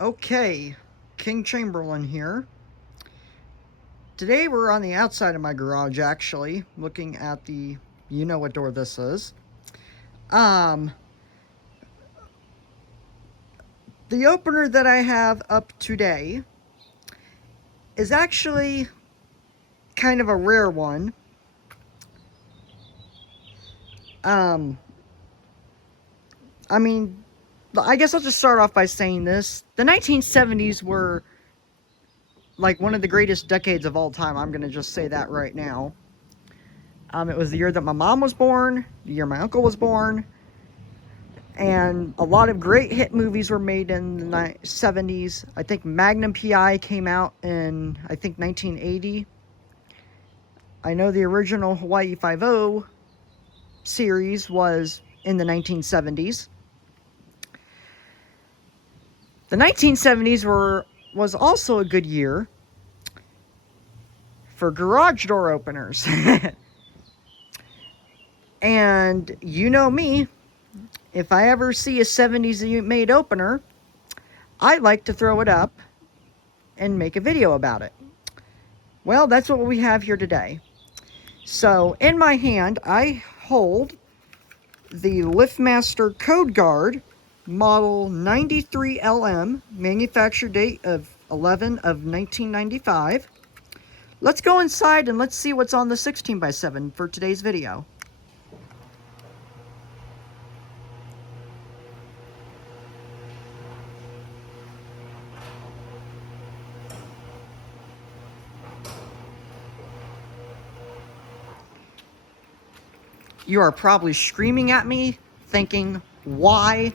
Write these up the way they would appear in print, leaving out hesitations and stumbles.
Okay, King Chamberlain here. Today we're on the outside of my garage, actually, looking at the, you know what door this is. Um, the opener that I have up today is actually kind of a rare one. Um, I mean, I guess I'll just start off by saying this. The 1970s were like one of the greatest decades of all time. I'm going to just say that right now. It was the year that my mom was born, the year my uncle was born, and a lot of great hit movies were made in the 70s. I think Magnum PI came out in, I think, 1980. I know the original Hawaii Five-0 series was in the 1970s. The 1970s was also a good year for garage door openers. And you know me, if I ever see a 70s made opener, I like to throw it up and make a video about it. Well, that's what we have here today. So in my hand, I hold the LiftMaster Code Guard model 93LM, manufacture date of 11 of 1995. Let's go inside and let's see what's on the 16x7 for today's video. You are probably screaming at me, thinking, why?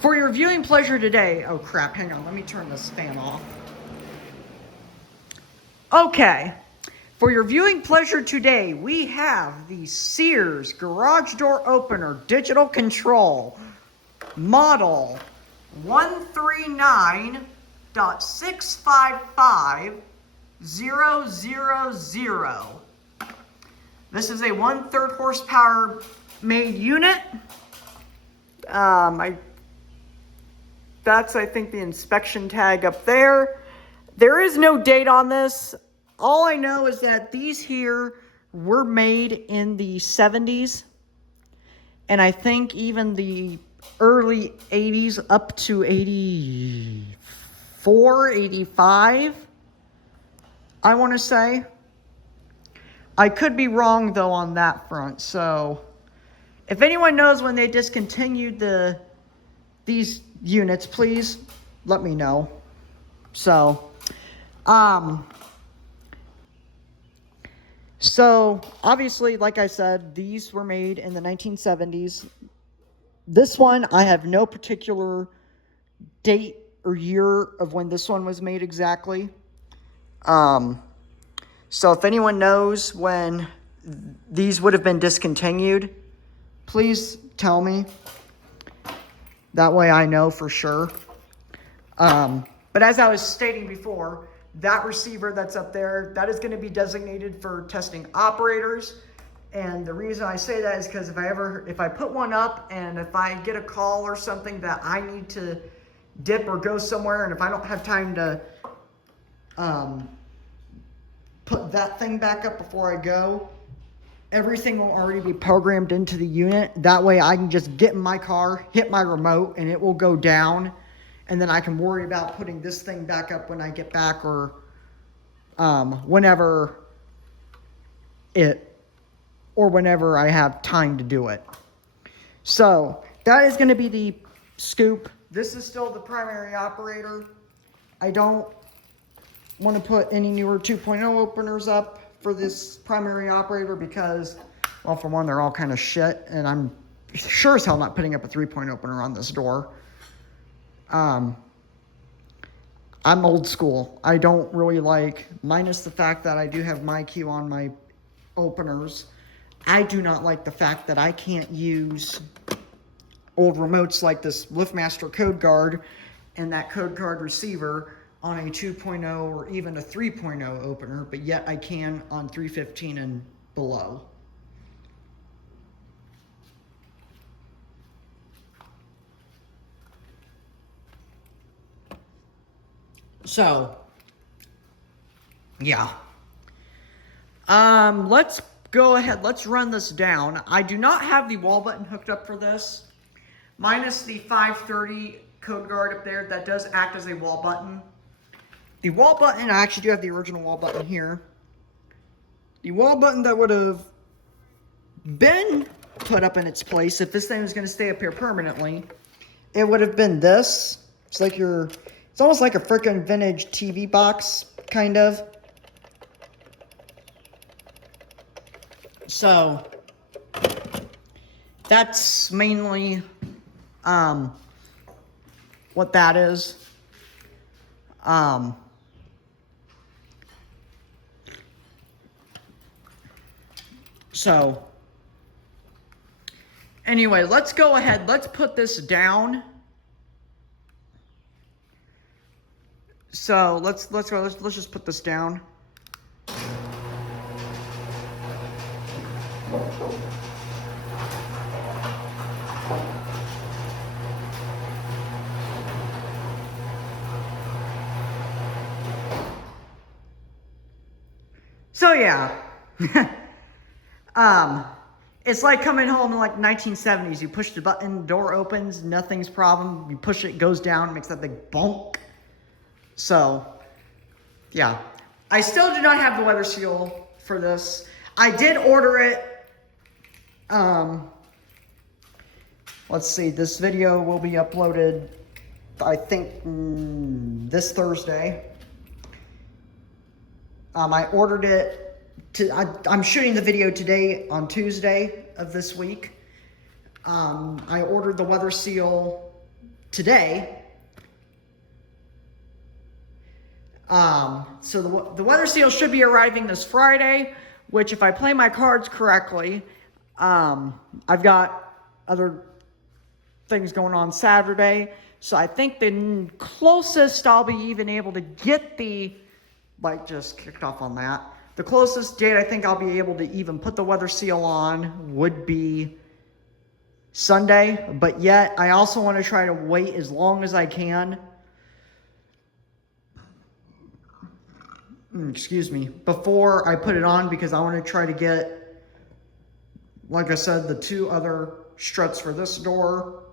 For your viewing pleasure today, oh crap, hang on, let me turn this fan off. Okay, for your viewing pleasure today, we have the Sears garage door opener digital control model 139.655.000. This is a 1/3 horsepower made unit. That's, I think, the inspection tag up there. There is no date on this. All I know is that these here were made in the 70s. And I think even the early 80s up to 84, 85, I want to say. I could be wrong, though, on that front. So if anyone knows when they discontinued these units, please let me know. So obviously, like I said, these were made in the 1970s. This one, I have no particular date or year of when this one was made exactly. So if anyone knows when these would have been discontinued, please tell me. That way I know for sure. But as I was stating before, that receiver that's up there, that is going to be designated for testing operators. And the reason I say that is because if I put one up and if I get a call or something that I need to dip or go somewhere, and if I don't have time to put that thing back up before I go, everything will already be programmed into the unit. That way I can just get in my car, hit my remote, and it will go down. And then I can worry about putting this thing back up when I get back, or whenever I have time to do it. So that is going to be the scoop. This is still the primary operator. I don't want to put any newer 2.0 openers up for this primary operator because, well, for one, they're all kind of shit, and I'm sure as hell not putting up a 3.0 opener on this door. I'm old school. I don't really like, minus the fact that I do have my key on my openers, I do not like the fact that I can't use old remotes like this LiftMaster Code Guard and that Code Guard receiver on a 2.0 or even a 3.0 opener, but yet I can on 315 and below. So, yeah. Let's go ahead. Let's run this down. I do not have the wall button hooked up for this. Minus the 530 code guard up there. That does act as a wall button. The wall button, I actually do have the original wall button here. The wall button that would have been put up in its place if this thing was going to stay up here permanently, it would have been this. It's like it's almost like a freaking vintage TV box, kind of. So, that's mainly what that is. So, anyway, let's go ahead. Let's put this down. So, let's just put this down. So yeah, it's like coming home in like 1970s. You push the button, door opens, nothing's problem. You push it, goes down, makes that big bonk. So, yeah. I still do not have the weather seal for this. I did order it. Let's see, this video will be uploaded, I think, this Thursday. I ordered it, I'm shooting the video today on Tuesday of this week. I ordered the weather seal today. So the weather seal should be arriving this Friday, which if I play my cards correctly, I've got other things going on Saturday. So I think the closest I'll be even able to get the light just kicked off on that. The closest date I think I'll be able to even put the weather seal on would be Sunday. But yet, I also want to try to wait as long as I can. Excuse me. Before I put it on, because I want to try to get, like I said, the 2 other struts for this door.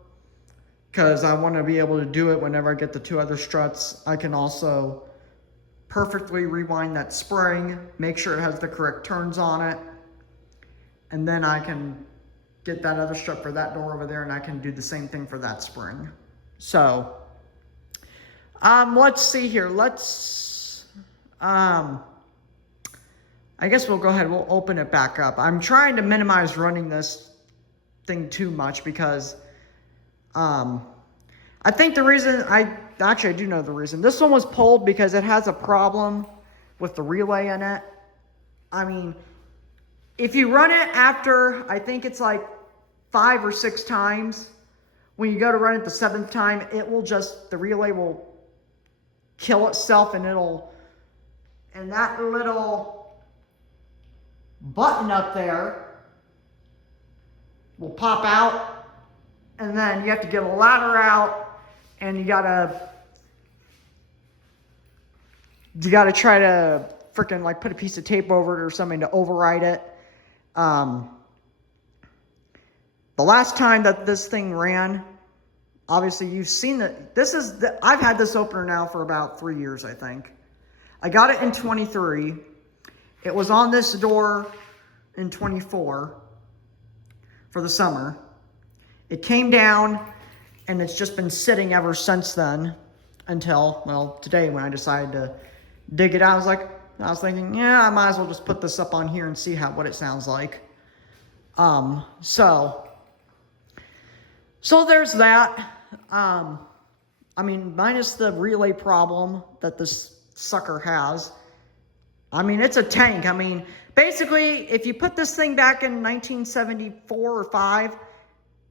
Because I want to be able to do it whenever I get the 2 other struts. I can also perfectly rewind that spring, make sure it has the correct turns on it, and then I can get that other strut for that door over there, and I can do the same thing for that spring. So, let's see here. I guess we'll go ahead, we'll open it back up. I'm trying to minimize running this thing too much because, I think the reason, actually I do know the reason. This one was pulled because it has a problem with the relay in it. I mean, if you run it after, I think it's like 5 or 6 times, when you go to run it the 7th time, the relay will kill itself, and that little button up there will pop out, and then you have to get a ladder out, and you gotta try to freaking like put a piece of tape over it or something to override it. The last time that this thing ran, obviously you've seen that I've had this opener now for about 3 years, I think. I got it in 23. It was on this door in 24 for the summer. It came down, and it's just been sitting ever since then until, well, today when I decided to dig it out. I was thinking, yeah, I might as well just put this up on here and see what it sounds like. So there's that. I mean, minus the relay problem that this sucker has. I mean, it's a tank. I mean, basically, if you put this thing back in 1974 or 5,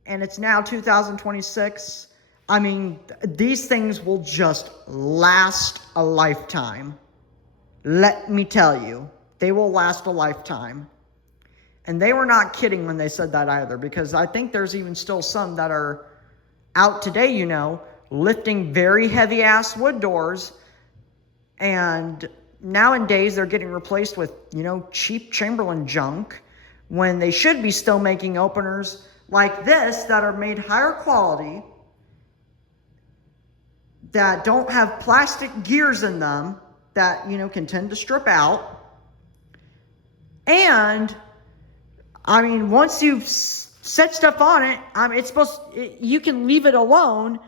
and it's now 2026, I mean, these things will just last a lifetime. Let me tell you, they will last a lifetime. And they were not kidding when they said that either, because I think there's even still some that are out today, lifting very heavy-ass wood doors And nowadays they're getting replaced with, cheap Chamberlain junk when they should be still making openers like this that are made higher quality, that don't have plastic gears in them that, can tend to strip out. And I mean, once you've set stuff on it, you can leave it alone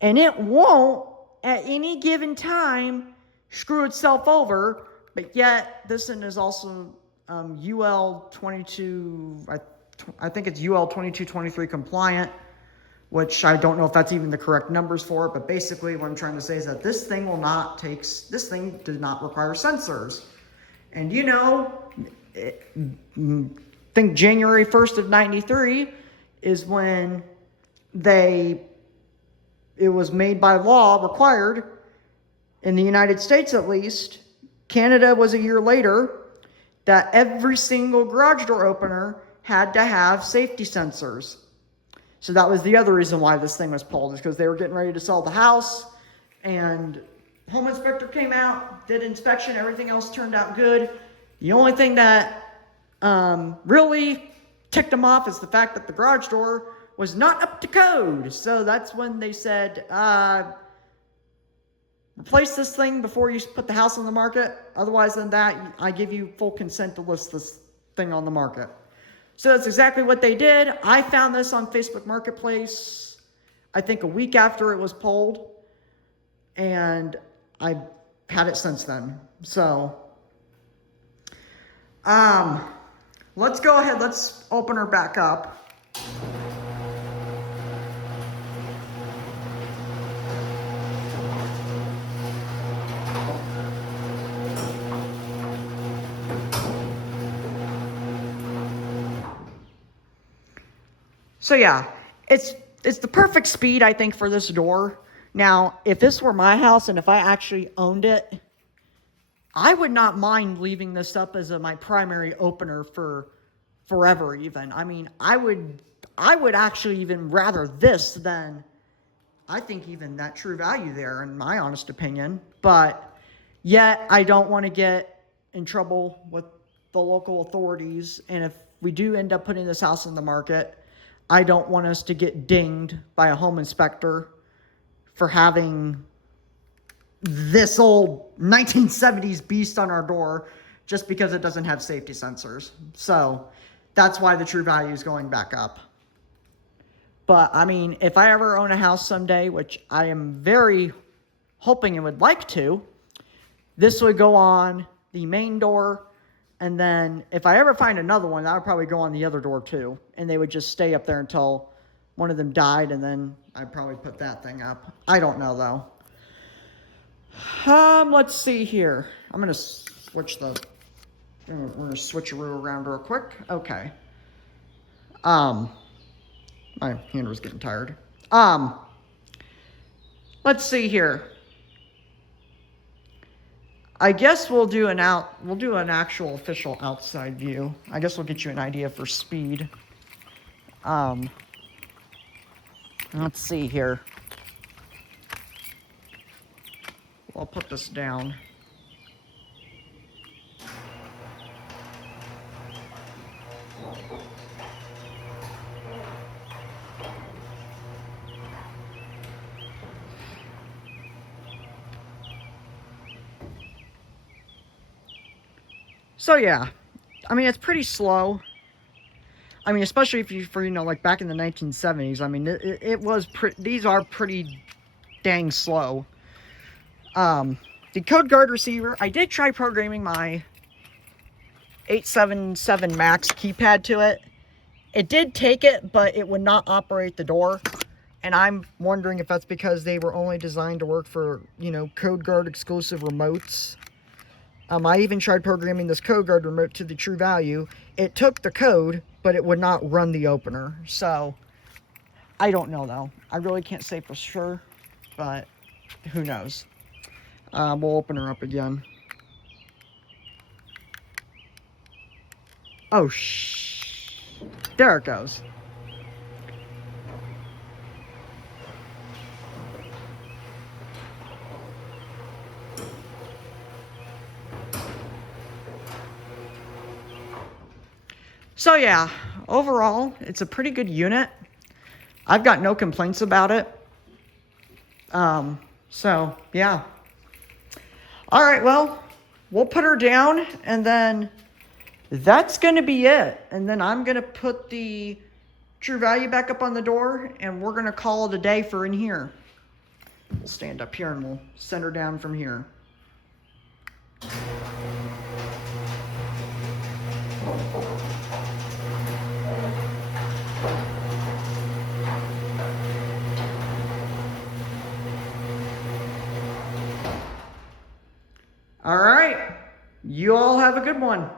and it won't at any given time screw itself over. But yet this one is also UL 22, I think it's UL 2223 compliant, which I don't know if that's even the correct numbers for it, but basically what I'm trying to say is that this thing this thing does not require sensors. And I think January 1st of 93 is when it was made by law, required, in the United States at least. Canada was a year later, that every single garage door opener had to have safety sensors. So that was the other reason why this thing was pulled, is because they were getting ready to sell the house, and home inspector came out, did inspection, everything else turned out good. The only thing that really ticked them off is the fact that the garage door was not up to code. So that's when they said, replace this thing before you put the house on the market. Otherwise than that, I give you full consent to list this thing on the market. So that's exactly what they did. I found this on Facebook Marketplace, I think a week after it was pulled, and I've had it since then. So, let's go ahead, let's open her back up. So yeah, it's the perfect speed, I think, for this door. Now, if this were my house and if I actually owned it, I would not mind leaving this up as my primary opener for forever even. I mean, I would actually even rather this than, I think, even that True Value there, in my honest opinion. But yet, I don't want to get in trouble with the local authorities. And if we do end up putting this house on the market, I don't want us to get dinged by a home inspector for having this old 1970s beast on our door just because it doesn't have safety sensors. So that's why the True Value is going back up. But I mean, if I ever own a house someday, which I am very hoping and would like to, this would go on the main door. And then if I ever find another one, that would probably go on the other door too. And they would just stay up there until one of them died, and then I'd probably put that thing up. I don't know though. Let's see here. I'm gonna switch we're gonna switcheroo around real quick. Okay. My hand was getting tired. Let's see here. I guess we'll do an actual official outside view. I guess we'll get you an idea for speed. Let's see here. I'll put this down. So yeah, I mean, it's pretty slow. I mean, especially like back in the 1970s. I mean, it was these are pretty dang slow. The code guard receiver, I did try programming my 877 Max keypad to it. It did take it, but it would not operate the door. And I'm wondering if that's because they were only designed to work for, code guard exclusive remotes. I even tried programming this code guard remote to the True Value. It took the code, but it would not run the opener. So, I don't know though. I really can't say for sure, but who knows. We'll open her up again. Oh, there it goes. So yeah, overall, it's a pretty good unit. I've got no complaints about it. So yeah. All right, well, we'll put her down, and then that's going to be it. And then I'm going to put the True Value back up on the door, and we're going to call it a day for in here. We'll stand up here, and we'll send her down from here. All right. You all have a good one.